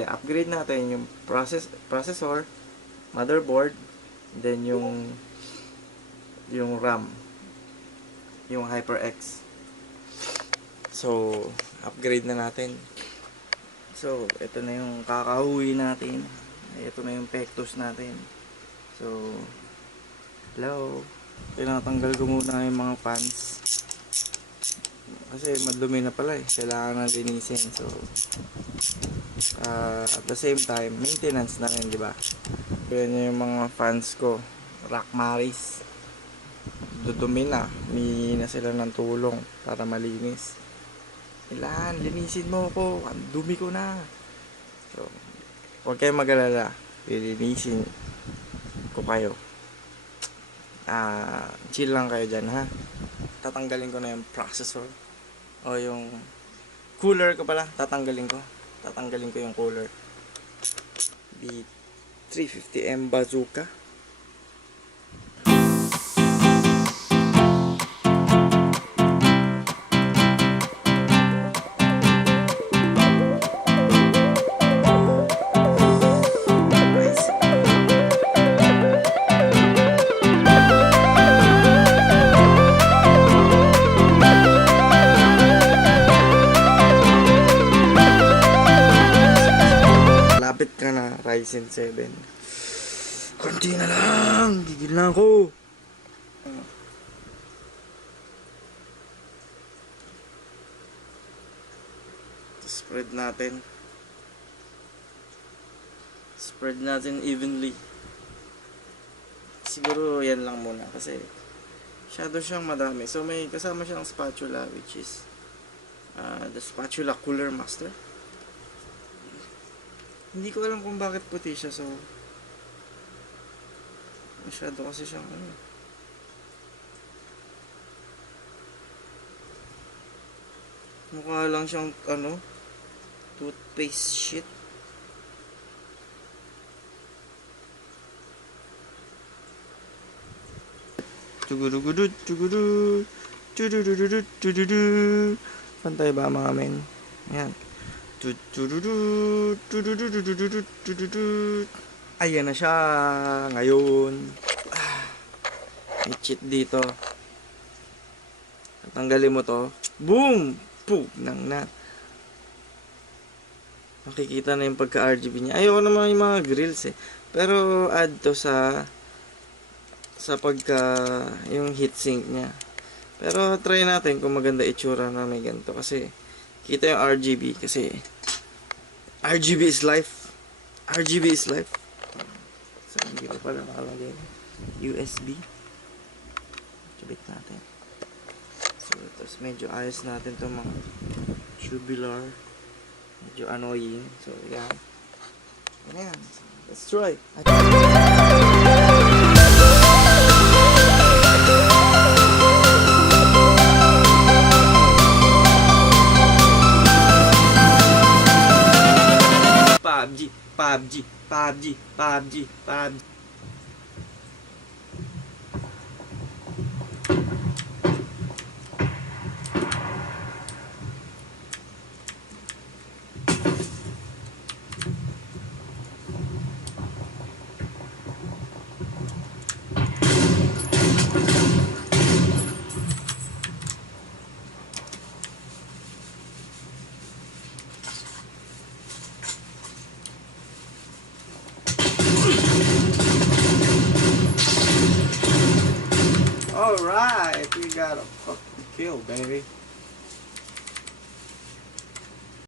bibili. Upgrade natin yung processor, motherboard, then yung RAM, yung HyperX. So, upgrade na natin. So, ito na yung kakahuwi natin. Ito na yung pectus natin. So, hello. Tinatanggal ko muna yung mga fans. Kasi madumi na pala eh. Kailangan na linisin. So, at the same time, maintenance na rin, di ba? Yan yung mga fans ko. Rockmaris. Dudumi na. Humingi na sila ng tulong para malinis. Ilan, linisin mo ko. Ang dumi ko na. So, huwag kayong mag-alala. Lilinisin ko kayo. Chill lang kayo dyan, ha? Tatanggalin ko na yung processor. O yung cooler ko pala. Tatanggalin ko yung cooler. B350M Bazooka. Lapit ka na, Ryzen 7. Konti na lang, gigil na ako. Spread natin evenly. Siguro yan lang muna kasi masyado siyang madami. So may kasama siyang spatula, which is the spatula cooler master. Hindi ko alam kung bakit puti siya, so masyado kasi siyang mukha lang siyang toothpaste shit. Pantay ba mga men? Ayan. Ayan na siya ngayon. May cheat dito. Tanggalin mo to. Boom! Pug! Nang na. Makikita na yung pagka-RGB niya. Ayoko naman yung mga grills eh. Pero add to sa pagka yung heatsink niya. Pero try natin kung maganda itsura na may ganito. Kasi kita yung RGB. Kasi RGB is life. RGB is life. So hindi ko pala nakalagay. USB. Kabit natin. So tapos medyo ayos natin itong mga tubular. Medyo annoying. So yeah. Ayan. So, let's try. PUBG. Alright, we got a fucking kill, baby.